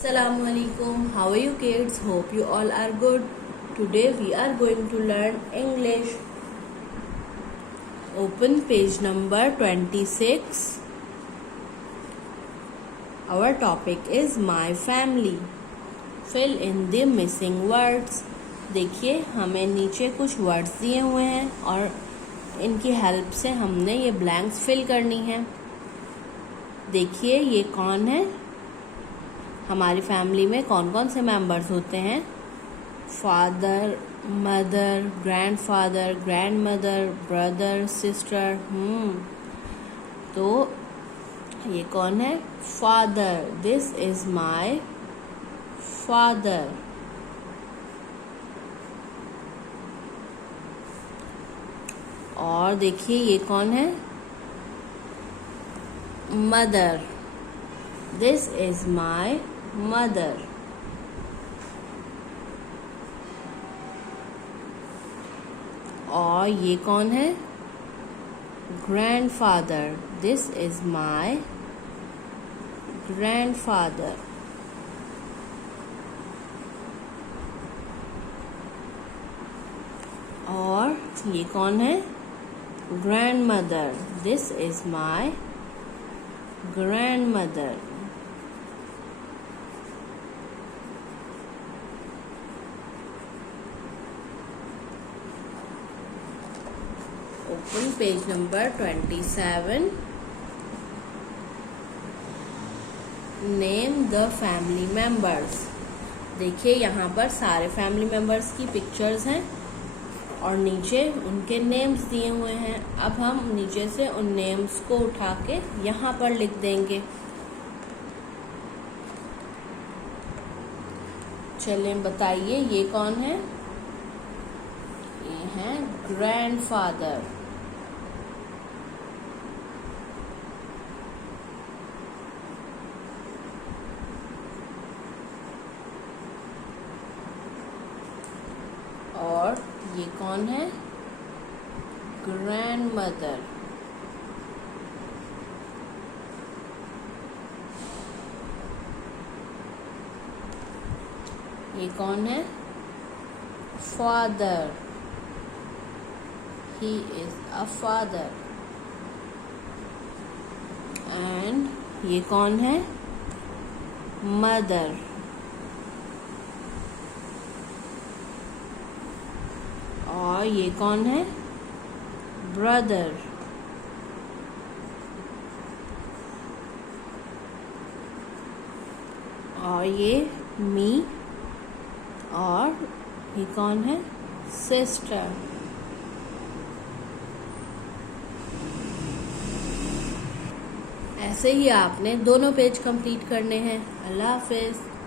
Assalamualaikum. How are you kids? Hope you all are good. Today we are going to learn English. Open page number 26. Our topic is my family. Fill in the missing words. देखिए हमें नीचे कुछ words दिए हुए हैं और इनकी help से हमने ये ब्लैंक्स फिल करनी है। देखिए ये कौन है, हमारी फैमिली में कौन कौन से मेंबर्स होते हैं। Father, mother, grandfather, grandmother, brother, sister. तो ये कौन है? Father. This is my father. और देखिए ये कौन है? Mother. This is my mother. और ये कौन है? Grandfather. This is my grandfather. और ये कौन है? Grandmother. This is my grandmother. Open page number 27. Name the family members. देखिए यहाँ पर सारे फैमिली मेंबर्स की पिक्चर्स हैं और नीचे उनके नेम्स दिए हुए हैं। अब हम नीचे से उन नेम्स को उठा के यहाँ पर लिख देंगे। चलिए बताइए ये कौन है? ये है ग्रैंडफादर। और ये कौन है? ग्रैंडमदर। ये कौन है? Father. He is a father. And ये कौन है? मदर। और ये कौन है? ब्रदर। और ये मी। और ये कौन है? सिस्टर। ऐसे ही आपने दोनों पेज कंप्लीट करने हैं। अल्लाह हाफिज।